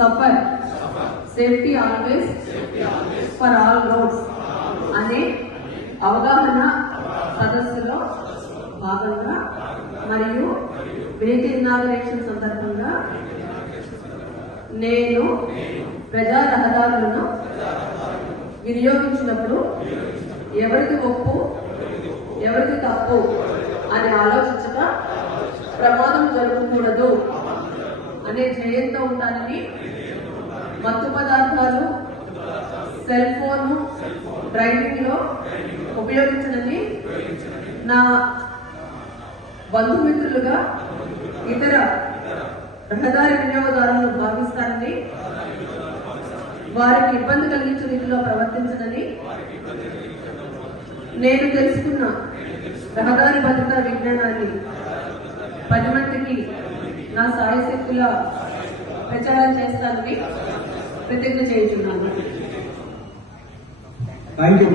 Suffer safety always for all roads అనే అవగాహన సదస్సులో భాగంగా మరియు వెహికల్ ఇనాగరేషన్ సందర్భంగా నేను ప్రజా రహదారులను వినియోగించినప్పుడు ఎవరిది ఒప్పు ఎవరిది తప్పు అని ఆలోచించక ప్రమాదం జరగకూడదు అనే ధ్యేయంతో ఉండాలని, మత్తు పదార్థాలు సెల్ ఫోన్ డ్రైవింగ్ లో ఉపయోగించనని నా బంధుమిత్రులుగా ఇతర రహదారి వినియోగదారులను భావిస్తానని, వారికి ఇబ్బంది కలిగించే రీతిలో ప్రవర్తించనని, నేను తెలుసుకున్న రహదారి భద్రతా విజ్ఞానాన్ని 10 మందికి నా సాయశక్తుల ప్రచారం చేస్తానని ప్రతిజ్ఞ చేస్తున్నాను. Thank you.